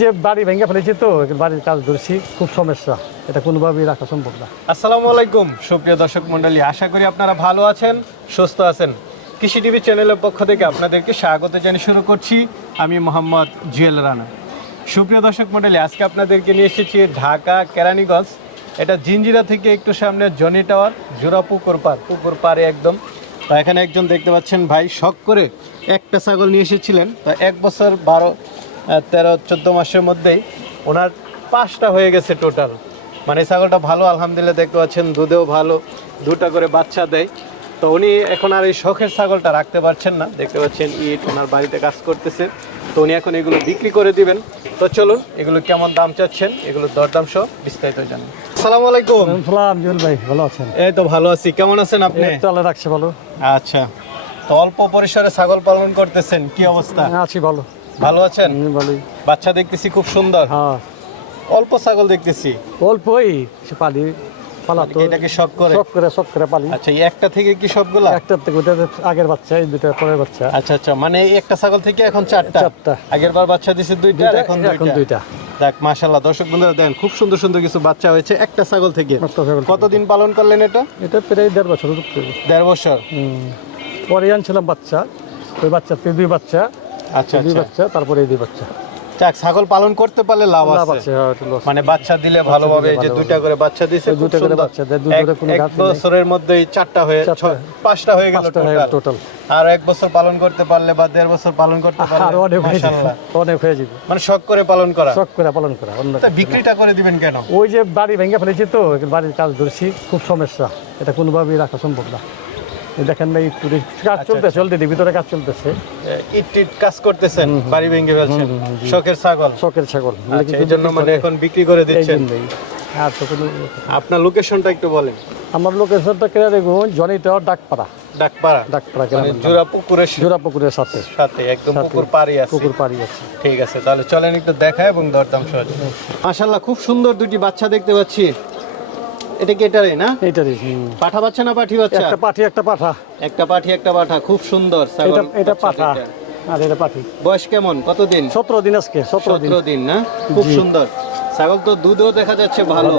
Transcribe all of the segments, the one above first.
যে বাড়ি ভেঙে ফেলেছি তো, বাড়ির কাজ ধরছি, খুব সমস্যা। এটা কোনোভাবেই রাখা সম্ভব না। আসসালামু আলাইকুম, সুপ্রিয় দর্শক মণ্ডলী, আশা করি আপনারা ভালো আছেন, সুস্থ আছেন। কৃষি টিভি চ্যানেলের পক্ষ থেকে আপনাদেরকে স্বাগত জানিয়ে শুরু করছি। আমি মোহাম্মদ জুয়েল রানা। সুপ্রিয় দর্শক মণ্ডলী, আজকে আপনাদেরকে নিয়ে এসেছি ঢাকা কেরানীগঞ্জ। এটা জিঞ্জিরা থেকে একটু সামনে জনি টাওয়ার, জোড়া পুকুর পার, পুকুর পারে একদম। তো এখানে একজন দেখতে পাচ্ছেন ভাই, শখ করে একটা ছাগল নিয়ে এসেছিলেন। তো এক বছর বারো তেরো চোদ্দ মাসের মধ্যেই ওনার পাঁচটা হয়ে গেছে টোটাল মানে ছাগলটা ভালো আলহামদুলিল্লাহ দেখতে পাচ্ছেন দুধেও ভালো দুটা করে বাচ্চা দেয়। তো উনি এখন আর এই শখের ছাগলটা রাখতে পারছেন না। দেখতে পাচ্ছেন ইট ওনার বাড়িতে কাজ করতেছে। তো উনি এখন এগুলো বিক্রি করে দিবেন। তো চলুন এগুলো কেমন দাম চাচ্ছেন এগুলো দরদাম সহ বিস্তারিত জানেন আসসালামু আলাইকুম। সালাম জুয়েল ভাই ভালো আছেন? এই তো ভালো আছি। কেমন আছেন আপনি? এই তো রাখছে ভালো। আচ্ছা। তো অল্প পরিসরে ছাগল পালন করতেছেন কি অবস্থা? হ্যাঁ, আছি ভালো। ভালো আছেন? ভালোই। বাচ্চা দেখতেছি খুব সুন্দর। হ্যাঁ। অল্প ছাগল দেখতেছি। অল্পই পালি পালা এটাকে শখ করে? শখ করে শখ করে পালি। আচ্ছা একটা থেকে কি সবগুলা? একটার থেকে ওটা আগের বাচ্চা এই দুটা পরের বাচ্চা। আচ্ছা আচ্ছা মানে একটা ছাগল থেকে এখন চারটা? চারটা। আগের বার বাচ্চা দিছে দুইটা এখন এখন দুইটা? দুইটা। দেখ মাশাআল্লাহ দর্শক বন্ধুরা দেন খুব সুন্দর সুন্দর কিছু বাচ্চা হয়েছে একটা ছাগল থেকে। একটা ছাগল থেকে। কতদিন পালন করলেন এটা? এটা প্রায় দেড় বছর দেড় বছর। পরে আনছিলাম বাচ্চা ওই বাচ্চা দুই বাচ্চা। আচ্ছা দুই আচ্ছা। বাচ্চা তারপরে এই দুই বাচ্চা। যাক ছাগল পালন করতে পারলে লাভ আছে। হ্যাঁ। মানে বাচ্চা দিলে ভালোভাবে এই যে দুইটা করে বাচ্চা দিছে দুইটা করে বাচ্চা দেয়, ধরে কোনো। বছরের মধ্যেই চারটা হয়ে পাঁচটা হয়ে গেল টোটাল আর এক বছর পালন করতে পারলে বা দেড় বছর পালন করতে আর অনেক হয়ে যাবে অনেক হয়ে যাবে। মানে শখ করে পালন করা। শখ করে পালন করা অন্য বিক্রিটা করে দিবেন কেন? ওই যে বাড়ি ভেঙে ফেলেছি তো বাড়ির কাজ ধরছি খুব সমস্যা। এটা কোনোভাবেই রাখা সম্ভব না। দেখেন না একটু কাজ আচ্ছা, চলতেছে অলরেডি ভিতরে কাজ চলতেছে। ইট কাজ করতেছেন বাড়ি ভেঙে ফেলছেন। শখের ছাগল। শখের ছাগল। আচ্ছা এই জন্য মানে এখন বিক্রি করে দিচ্ছেন। আর তো কোনো আপনার লোকেশনটা একটু বলেন। আমার লোকেশনটা কেনা দেখুন জনিটাও ডাকপাড়া। ডাকপাড়া। ডাকপাড়া মানে জোড়া পুকুরের জোড়া পুকুরের সাথে। সাথে একদম পুকুর পাড়ি আছে। পুকুর পাড়ি আছে। ঠিক আছে তাহলে চলেন একটু দেখা এবং দরদাম সহজ মাশাল্লাহ খুব সুন্দর দুটি বাচ্চা দেখতে পাচ্ছি। এটা কি এটারই না? এইটারই হুম। পাঠা বাচ্চা না পাঠি বাচ্চা? একটা পাঠি একটা পাঠা। একটা পাঠি একটা পাঠা খুব সুন্দর এটা এটা পাঠা। আর এটা পাঠি। বয়স কেমন? কতদিন? সতেরো দিন আজকে সতেরো দিন। দিন না? খুব সুন্দর। ছাগল তো দুধও দেখা যাচ্ছে ভালো।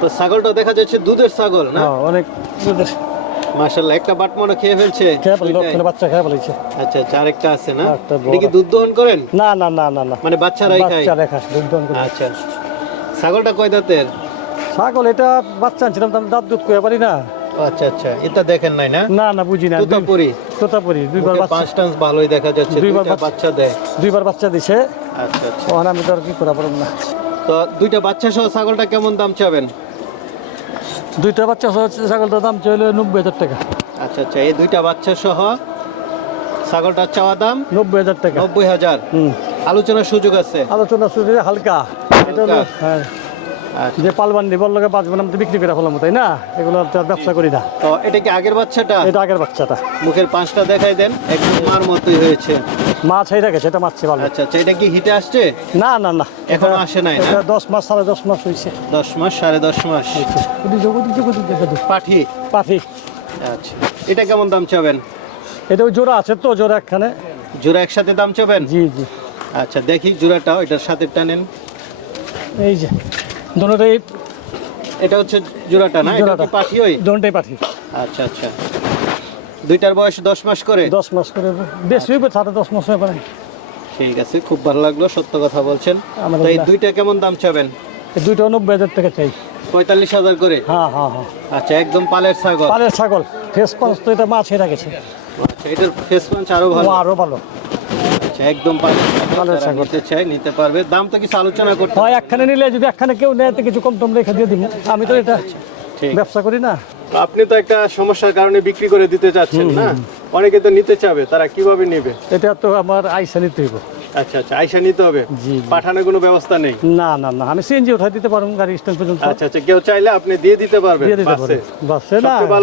তো ছাগলটা দেখা যাচ্ছে দুধের ছাগল না? হ্যাঁ, অনেক দুধের। মাশাল্লাহ একটা বাটমনও খেয়ে ফেলছে খেয়ে বাচ্চা খেয়ে ফেলেছে। আচ্ছা আচ্ছা আরেকটা আছে না? এটা কি দুধ দহন করেন? না না না না না। মানে বাচ্চারাই খায়? বাচ্চা রেখা দুধ দহন করে। আচ্ছা। ছাগলটা কয় দাঁতের? ছাগল এটা বাচ্চা আনছিলাম তো আমি দাঁত দুধ করে পারি না। আচ্ছা আচ্ছা এটা দেখেন নাই না? না না বুঝি না তুতাপুরি। তোতাপুরি দুইবার বাচ্চা পাঁচ টান্স ভালোই দেখা যাচ্ছে দুইবার বাচ্চা- দেয়। দুইবার বাচ্চা দিছে। আচ্ছা আচ্ছা। আমি তো আর কি করা পারলাম না। তো দুইটা বাচ্চা সহ ছাগলটা কেমন দাম চাবেন? দুইটা বাচ্চা সহ ছাগলটার দাম চলে নব্বই হাজার টাকা। আচ্ছা আচ্ছা এই দুইটা বাচ্চা সহ ছাগলটার চাওয়া দাম নব্বই হাজার টাকা। নব্বই হাজার। হুম। আলোচনার সুযোগ আছে। আলোচনার হলো হালকা? হ্যাঁ। আচ্ছা। যে পালবান লগে আমি তো বিক্রি করে ফেলাম তাই না? এগুলো ব্যবসা করি না। তো এটা কি আগের বাচ্চাটা? এটা আগের বাচ্চাটা। মুখের পাঁচটা দেখাই দেন একদম মার মতোই হয়েছে। মাছ হয়ে গেছে এটা মাছ ভালো আচ্ছা আচ্ছা এটা কি হিটে আসছে? না না না। এখনও আসে নাই এটা দশ মাস সাড়ে দশ মাস হয়েছে। দশ মাস সাড়ে দশ মাস। পাঠি? পাখি আচ্ছা। এটা কেমন দাম চাবেন? এটা ওই জোড়া আছে তো জোড়া একখানে। জোড়া একসাথে দাম চাবেন? জি জি। আচ্ছা দেখি জোড়াটাও এটার সাথে টানেন এই যে দোনোটাই এটা হচ্ছে জোড়াটা না? এটা। কি পাঠি ওই? দোনোটাই পাখি। আচ্ছা আচ্ছা। দুইটার বয়স দশ মাস করে? দশ মাস করে বেশি হইবে সাড়ে দশ মাস হয়ে পারে ঠিক আছে খুব ভালো লাগল সত্য কথা বলছেন। তো এই দুইটা কেমন দাম চাবেন? দুইটা নব্বই হাজার টাকা চাই। পঁয়তাল্লিশ হাজার করে? হ্যাঁ হ্যাঁ হ্যাঁ। আচ্ছা একদম পালের ছাগল? পালের ছাগল ফেস পাঁচ তো এটা মাছ হয়ে গেছে আচ্ছা এটার ফেস পাঞ্চ আরও ভালো? আরও ভালো। আচ্ছা একদম পালের ছাগল পালের যারা ছাগল। নিতে চাই নিতে পারবে। দাম তো কিছু আলোচনা করতে হয় একখানে নিলে যদি একখানে কেউ নেয় তো কিছু কম টম রেখে দিয়ে দিব। আমি তো এটা ব্যবসা করি না। আপনি তো একটা সমস্যার কারণে বিক্রি করে দিতে চাচ্ছেন না? অনেকে তো নিতে চাবে তারা কীভাবে নেবে? এটা তো আমার আইসা নিতে হইব। আচ্ছা আচ্ছা আইসা নিতে হবে? জি। পাঠানোর কোনো ব্যবস্থা নেই? না না না আমি সিএনজি উঠাই দিতে পারব গাড়ি স্ট্যান্ড পর্যন্ত। আচ্ছা আচ্ছা কেউ চাইলে আপনি দিয়ে দিতে পারবেন বাসে। বাসে না। সবচেয়ে ভালো